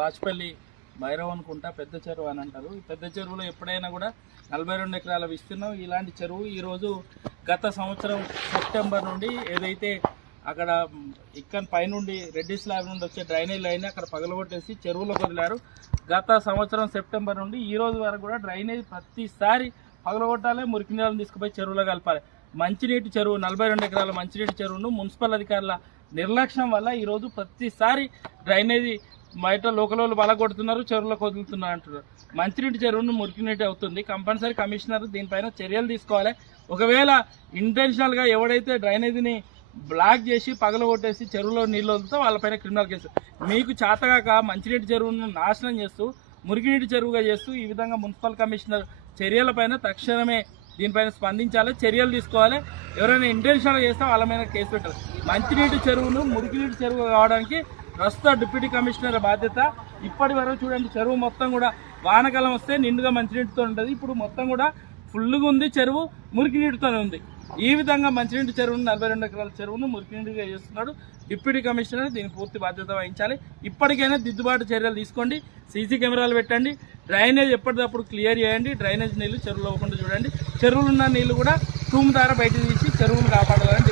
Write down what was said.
బాచ్పల్లి భైరవనుకుంటా పెద్ద చెరువు అని అంటారు. ఈ పెద్ద చెరువులో ఎప్పుడైనా కూడా 42 ఎకరాల విస్తీర్ణం ఇలాంటి చెరువు ఈరోజు గత సంవత్సరం సెప్టెంబర్ నుండి ఏదైతే అక్కడ ఇక్కడ పైనుండి రెడ్డి స్లాబ్ నుండి వచ్చే డ్రైనేజ్ లైన్ అక్కడ పగలగొట్టేసి చెరువులో వదిలారు. గత సంవత్సరం సెప్టెంబర్ నుండి ఈ రోజు వరకు కూడా డ్రైనేజ్ ప్రతిసారి పగలగొట్టాలి, మురికి నీళ్ళని తీసుకుపోయి చెరువులో కలపాలి. మంచినీటి చెరువు 42 ఎకరాల మంచినీటి చెరువును మున్సిపల్ అధికారుల నిర్లక్ష్యం వల్ల ఈరోజు ప్రతిసారి డ్రైనేజీ బయట లోకల్ వాళ్ళు బలగొడుతున్నారు, చెరువులకు వదులుతున్నారు అంటున్నారు. మంచినీటి చెరువును మురికినీటి అవుతుంది. కంపల్సరీ కమిషనర్ దీనిపైన చర్యలు తీసుకోవాలి. ఒకవేళ ఇంటెన్షనల్గా ఎవడైతే డ్రైనేజీని బ్లాక్ చేసి పగలగొట్టేసి చెరువులో నీళ్ళు వదులుతో వాళ్ళపైన క్రిమినల్ కేసు. మీకు చేతగాక మంచినీటి చెరువును నాశనం చేస్తూ మురికినీటి చెరువుగా చేస్తూ ఈ విధంగా మున్సిపల్ కమిషనర్ చర్యలపైన తక్షణమే దీనిపైన స్పందించాలి, చర్యలు తీసుకోవాలి. ఎవరైనా ఇంటెన్షనల్గా చేస్తే వాళ్ళ మీద కేసు పెట్టాలి. మంచినీటి చెరువును మురికినీటి చెరువు కావడానికి ప్రస్తుత డిప్యూటీ కమిషనర్ బాధ్యత. ఇప్పటి వరకు చూడండి, చెరువు మొత్తం కూడా వానకాలం వస్తే నిండుగా మంచినీటితో ఉంటుంది. ఇప్పుడు మొత్తం కూడా ఫుల్గా ఉంది, చెరువు మురికి నీటితోనే ఉంది. ఈ విధంగా మంచినీటి చెరువును 42 ఎకరాల చెరువును మురికినీటిగా చేస్తున్నాడు డిప్యూటీ కమిషనర్. దీని పూర్తి బాధ్యత వహించాలి. ఇప్పటికైనా దిద్దుబాటు చర్యలు తీసుకోండి, సీసీ కెమెరాలు పెట్టండి, డ్రైనేజ్ ఎప్పటికప్పుడు క్లియర్ చేయండి, డ్రైనేజ్ నీళ్లు చెరువులో పోకుండా చూడండి. చెరువులున్న నీళ్లు కూడా తూము ద్వారా బయట తీసి చెరువును కాపాడాలని